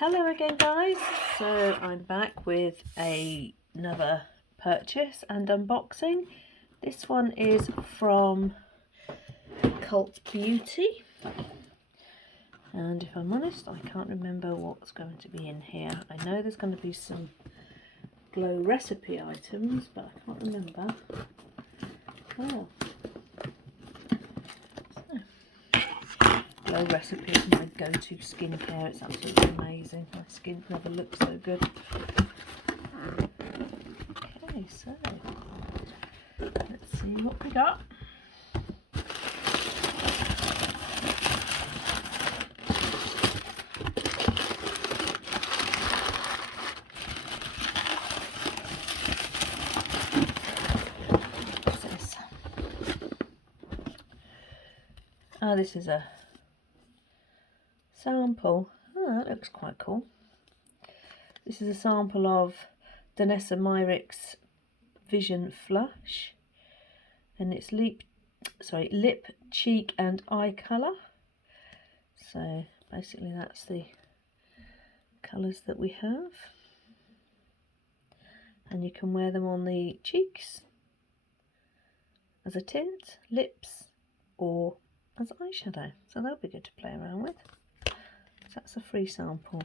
Hello again, guys. So I'm back with another purchase and unboxing. This one is from Cult Beauty, and if I'm honest, I can't remember what's going to be in here. I know there's going to be some glow recipe items, but I can't remember. Oh. Glow recipe is my go-to skincare. It's absolutely amazing. My skin never looks so good. Okay, so let's see what we got. What's this? Oh, this is a sample. Oh, that looks quite cool. This is a sample of Vanessa Myrick's Vision Flush, and it's lip, cheek and eye colour. So basically that's the colours that we have, and you can wear them on the cheeks as a tint, lips, or as eyeshadow. So they'll be good to play around with. So that's a free sample.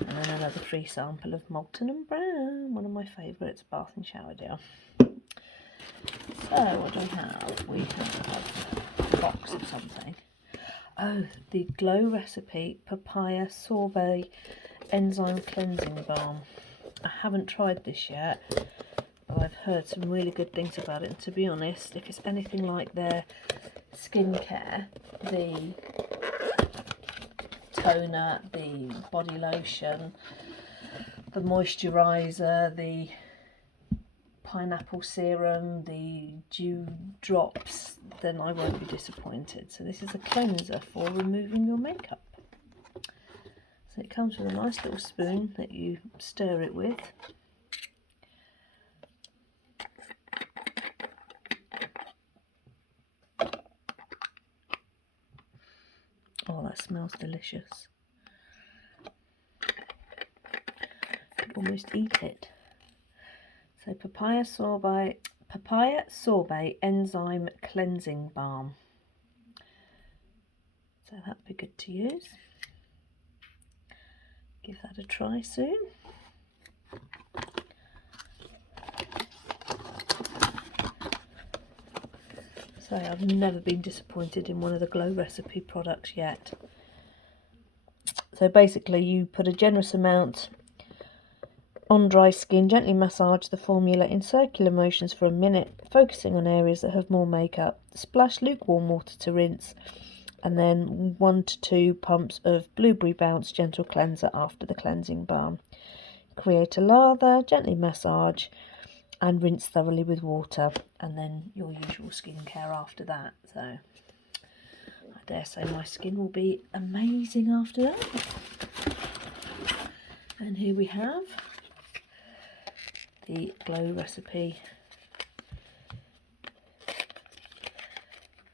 And then another free sample of Molten and Brown, one of my favourites, bath and shower gel. So what do we have? We have a box of something. Oh, the Glow Recipe Papaya Sorbet Enzyme Cleansing Balm. I haven't tried this yet, but I've heard some really good things about it. And to be honest, if it's anything like their skincare, the toner, the body lotion, the moisturiser, the pineapple serum, the dew drops, then I won't be disappointed. So this is a cleanser for removing your makeup. So it comes with a nice little spoon that you stir it with. Oh, that smells delicious. I could almost eat it. So Papaya Sorbet Enzyme Cleansing Balm. So that'd be good to use. Give that a try soon. So I've never been disappointed in one of the Glow Recipe products yet. So basically you put a generous amount on dry skin, gently massage the formula in circular motions for a minute, focusing on areas that have more makeup. Splash lukewarm water to rinse, and then 1 to 2 pumps of Blueberry Bounce Gentle Cleanser after the cleansing balm. Create a lather, gently massage, and rinse thoroughly with water, and then your usual skincare after that. So I dare say my skin will be amazing after that. And here we have the Glow Recipe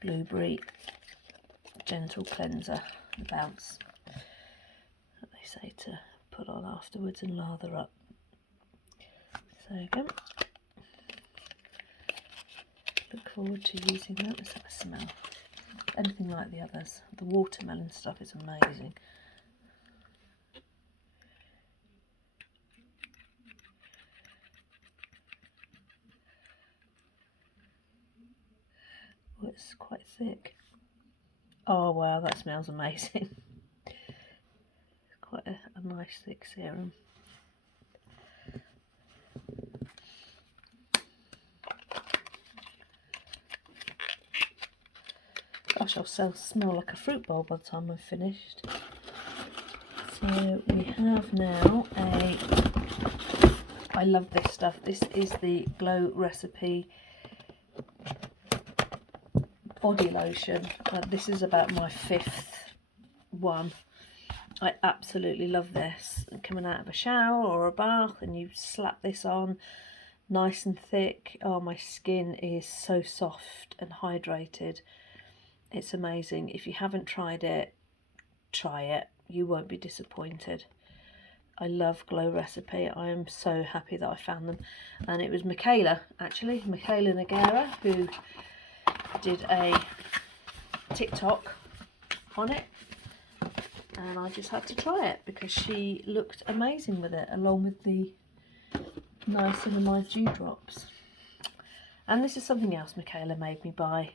Blueberry Gentle Cleanser, the bounce that they say to put on afterwards and lather up. So again, look forward to using that. Let's have a smell. Anything like the others. The watermelon stuff is amazing. Oh, it's quite thick. Oh wow, that smells amazing. Quite a nice thick serum. Gosh, I'll smell like a fruit bowl by the time I've finished. So we have now I love this stuff. This is the Glow Recipe body lotion. This is about my 5th one. I absolutely love this. Coming out of a shower or a bath and you slap this on, nice and thick. Oh, my skin is so soft and hydrated. It's amazing. If you haven't tried it, try it. you won't be disappointed. I love Glow Recipe. I am so happy that I found them. And it was Michaela, actually, Michaela Nagara, who did a TikTok on it. And I just had to try it because she looked amazing with it, along with the niacinamide dewdrops. And this is something else Michaela made me buy.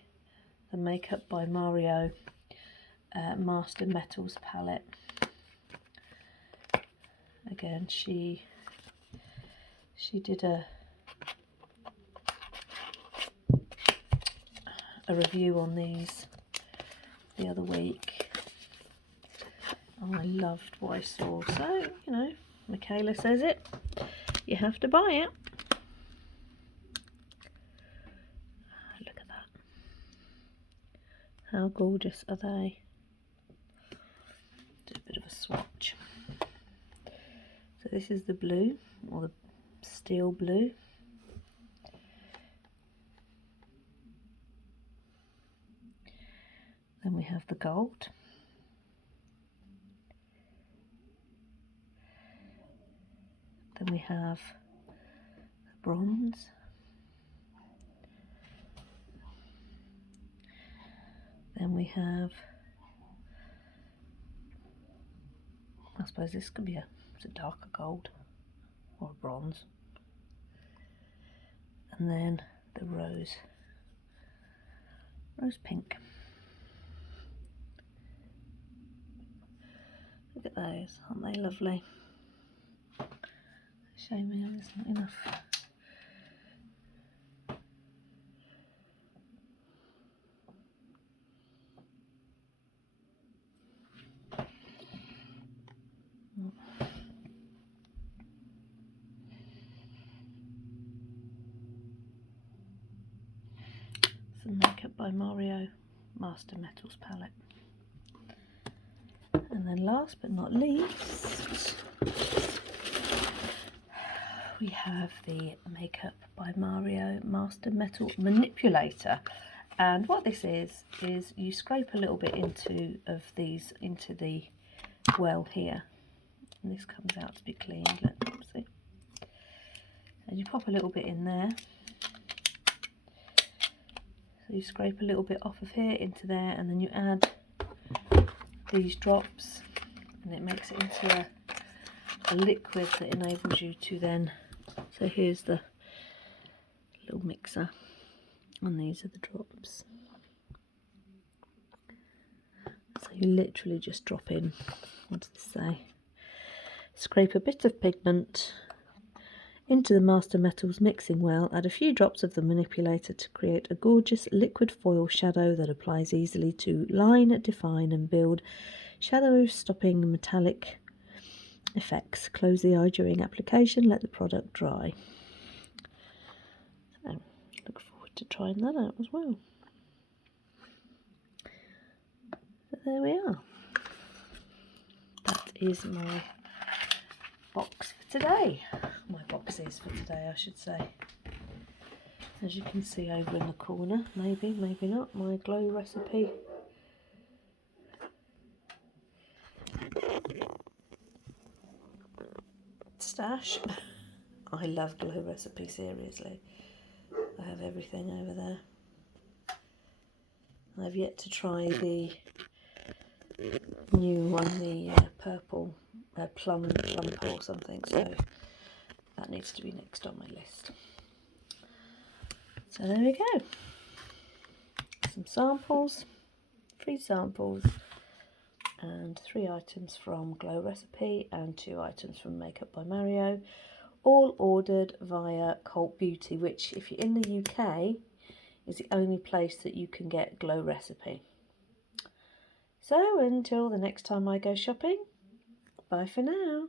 The Makeup by Mario Master Metals palette. Again, she did a review on these the other week. And I loved what I saw. So, you know, Michaela says it, you have to buy it. Look at that. How gorgeous are they? Do a bit of a swatch. So this is the blue, or the steel blue. Then we have the gold. Then we have the bronze. Then we have, I suppose this could be it's a darker gold or a bronze. And then the rose pink. Look at those, aren't they lovely? Shame there's not enough. It's the Makeup by Mario Master Metals palette. And then last but not least, we have the Makeup by Mario Master Metal Manipulator. And what this is you scrape a little bit into the well here. And this comes out to be cleaned, let's see. And you pop a little bit in there. So you scrape a little bit off of here into there, and then you add these drops, and it makes it into a liquid that enables you to then, so here's the little mixer, and these are the drops. So you literally just drop in, what does it say? Scrape a bit of pigment into the Master Metals mixing well, add a few drops of the manipulator to create a gorgeous liquid foil shadow that applies easily to line, define and build shadow stopping metallic effects. Close the eye during application, let the product dry. So, look forward to trying that out as well. So there we are. That is my box for today. My boxes for today, I should say. As you can see over in the corner, maybe not, my Glow Recipe stash. I love Glow Recipe, seriously. I have everything over there. I've yet to try the new one, the purple plum or something, so that needs to be next on my list. So there we go. Some samples, 3 samples, and 3 items from Glow Recipe and 2 items from Makeup by Mario, all ordered via Cult Beauty, which, if you're in the UK, is the only place that you can get Glow Recipe. So until the next time I go shopping, bye for now.